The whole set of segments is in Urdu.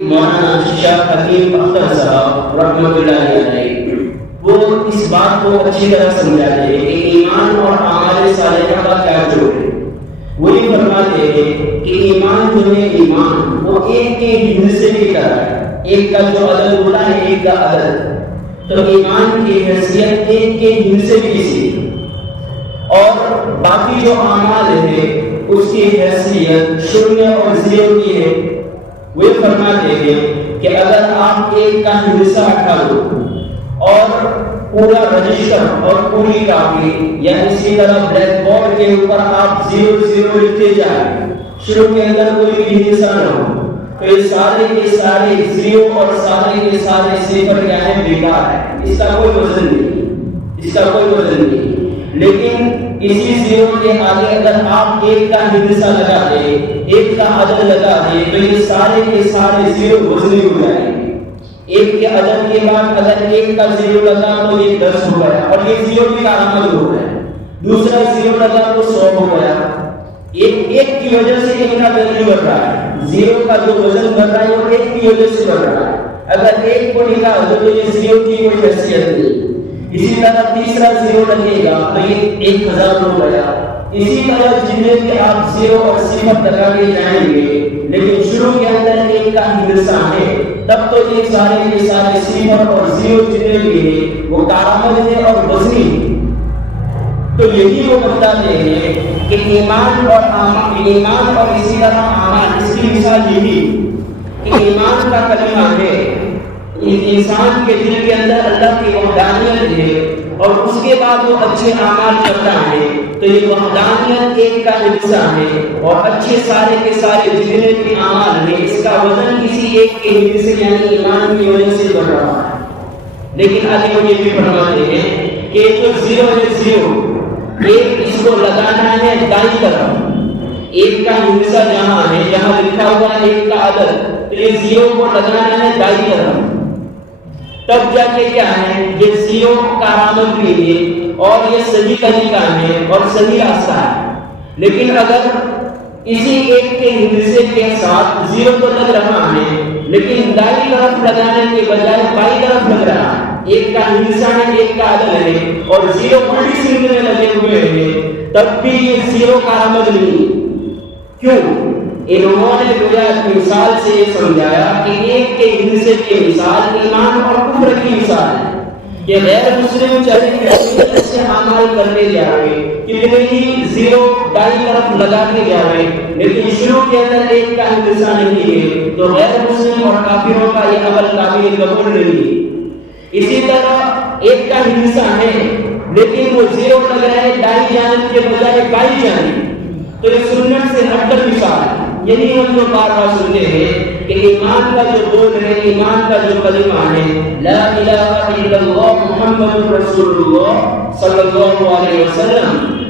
مولانا شاہ حکیم اختر صاحب رحمۃ اللہ علیہ وہ اس بات کو اچھی طرح سمجھاتے ہیں کہ ایمان اور اعمال صالحہ کا کیا جوڑ ہے۔ وہ یہ فرماتے ہیں کہ ایمان جو ہے ایمان وہ ایک کے حصے کی طرح ہے، ایک کا جو عدد ہوتا ہے ایک کا عدد، تو ایمان کی حیثیت ایک کے حصے کی سی، اور باقی جو اعمال ہے اس کی حیثیت شونیہ اور زیرو کی ہے۔ وہ فرماتے ہیں کہ اگر آپ ایک کا حصہ اٹھا دو اور پورا رجسٹر اور پوری کاپی یا اسی طرح بلیک بورڈ کے اوپر آپ 0 لکھتے جائیں، شروع کے اندر کوئی بھی حصہ نہ ہو، تو یہ سارے کے سارے 0 اور سارے کے سارے صفر کیا ہے، بیکار ہے، اس کا کوئی وزن نہیں۔ لیکن اسی 0 کے آگے اگر آپ ایک کا حصہ لگا دیں، ایک کا عدد لگا دیں، تو یہ سارے کے سارے 0 وزنی ہو جائیں گے۔ ایک کے عدد کے بعد اگر ایک کا 0 لگا تو یہ 10 ہو گیا، اور یہ 0 کی علامت ہو گیا۔ دوسرا 0 لگا تو 100 ہو گیا۔ ایک کی وجہ سے ان کا وزن بڑھ رہا ہے، 0 کا جو وزن بڑھ رہا ہے وہ ایک کی وجہ سے بڑھ رہا ہے۔ اگر ایک کو لکھا تو یہ 0 کی کوئی حیثیت نہیں۔ اسی طرح تیسرا 0 لگے گا تو یہ 1000 ہو گیا۔ اسی طرح جتنے بھی آپ 0 اور صفر لگا کے جائیں گے، لیکن شروع کے اندر ایک کا حصہ ہے، تب تو یہ سارے کے سارے صفر اور 0 جتنے بھی ہیں وہ کارآمد ہے اور وزنی۔ تو یہی وہ بتاتے ہیں کہ ایمان اور اسی طرح اعمال، اس کی مثال یہی کہ ایمان کا کلمہ ہے، انسان کے دل کے اندر اللہ کی وحدانیت ہے، اور اس کے بعد وہ اچھے اعمال کرتا ہے، تو یہ وحدانیت ایک کا حصہ ہے، اور اچھے سارے کے سارے جتنے بھی اعمال ہیں اس کا وزن کسی ایک کے حصے یعنی ایمان کی وجہ سے بڑھ رہا ہے۔ لیکن آگے وہ یہ بھی فرماتے ہیں کہ جو 0 ہے 0 ایک اس کو لگانا ہے دائیں طرف، ایک کا حصہ جہاں ہے، جہاں لکھا ہوا ہے ایک کا عدد، تو یہ 0 کو لگانا ہے دائیں طرف، تب جا کے کیا ہے یہ 0 کارآمد بھی ہے اور یہ صحیح طریقہ ہے اور صحیح راستہ ہے۔ لیکن اگر اسی ایک کے حصے کے ساتھ 0 تو لگ رہا ہے، لیکن دائیں طرف لگانے کے بجائے بائیں طرف لگ رہا ہے، ایک کا حصہ ہے ایک کا عدد ہے اور 0 الٹی سیدھ میں لگے ہوئے ہیں، تب بھی یہ 0 کارآمد نہیں۔ کیوں؟ انہوں نے گویا مثال سے یہ سمجھایا کہ ایک کے حصے کی مثال ایمان اور کفر کی مثال ہے، کہ غیر مسلم چاہے کہ سے عمل کرنے جائے، کتنے ہی 0 دائیں طرف لگا کے جائے، لیکن شروع کے اندر ایک کا حصہ نہیں ہے، تو غیر مسلم اور کافروں کا یہ عمل قابل قبول نہیں ہے۔ اسی طرح ایک کا حصہ ہے لیکن وہ 0 لگ رہا ہے دائیں جانب کے بجائے بائیں جانب، تو یہ سنت سے ہٹ کر مثال ہے۔ یعنی ہم جو بار بار سنتے ہیں کہ ایمان کا جو بول ہے، ایمان کا جو کلمہ ہے لا الہ الا اللہ محمد رسول اللہ صلی اللہ علیہ وسلم،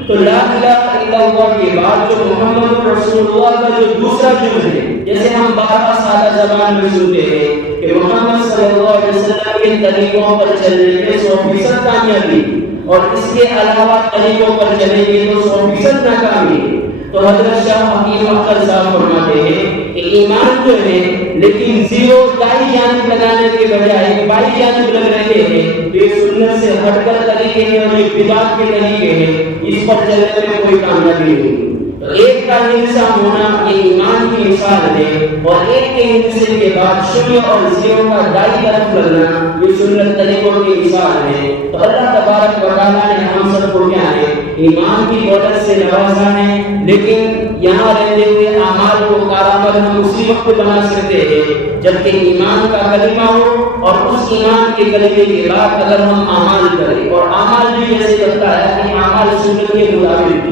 تو لا الہ الا اللہ کے بعد جو محمد رسول اللہ کا جو دوسرا جملہ ہے، جیسے ہم بار بار سادہ زبان میں سنتے ہیں کہ محمد صلی اللہ علیہ وسلم کے طریقوں پر چلنے میں 100% کامیابی، اور اس کے علاوہ طریقوں پر چلیں گے تو 100% ناکامی۔ تو حضرت شاہ حکیم اختر صاحب فرماتے ہیں کہ ایمان جو ہے لیکن 0 دائیں جانب لگانے کے بجائے بائیں جانب لگ رہے ہیں، تو یہ سنت سے ہٹ کر طریقے ہیں اور یہ بدعت کے طریقے ہیں، اس پر چلنے میں کوئی کامیابی نہیں۔ تو ایک کا حصہ ہونا یہ ایمان کی مثال ہے، اور ایک کے حصے کے بعد 0 اور 0 کا دائیں طرف لگنا یہ سنت طریقوں کی مثال ہے۔ تو اللہ تبارک و تعالیٰ نے ہم سب کو کیا ہے ایمان کی دولت سے نوازا ہے، لیکن یہاں رہتے ہوئے اعمال کو کارآمد ہم اسی وقت بنا سکتے ہیں جبکہ ایمان کا کلمہ ہو، اور اس ایمان کے کلمے کے بعد اگر ہم اعمال کریں، اور اعمال بھی جیسے بتایا کہ اعمال سنت کے مطابق